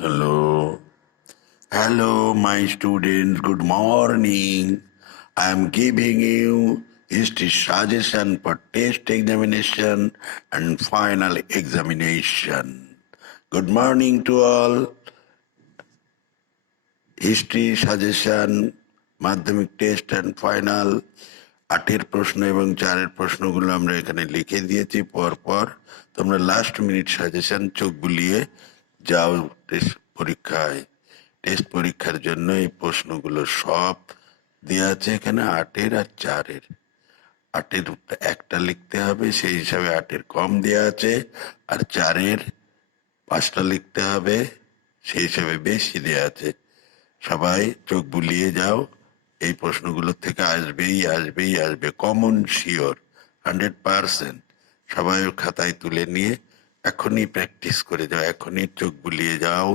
Hello. Hello, my students. Good morning. I am giving you history suggestion for test examination and final examination. Good morning to all. History suggestion, মাধ্যমিক test and final 8-এর প্রশ্ন এবং 4-এর প্রশ্নগুলো আমরা এখানে লিখে দিয়েছি পরপর। তোমরা লাস্ট মিনিট সাজেশন চোখ বুলিয়ে যাও টেস্ট পরীক্ষার জন্য। এই প্রশ্নগুলো সব দেওয়া আছে এখানে 8-এর আর 4-এর। 8-এর একটা লিখতে হবে, সেই হিসাবে 8-এর কম দেওয়া আছে, আর 4-এর 5টা লিখতে হবে, সেই হিসাবে বেশি দেওয়া আছে। সবাই চোখ বুলিয়ে যাও, এই প্রশ্নগুলো থেকে আসবে কমন শিওর 100%। সবাই খাতায় তুলে নিয়ে এখনই প্র্যাকটিস করে যাও, এখনই চোখ বুলিয়ে যাও।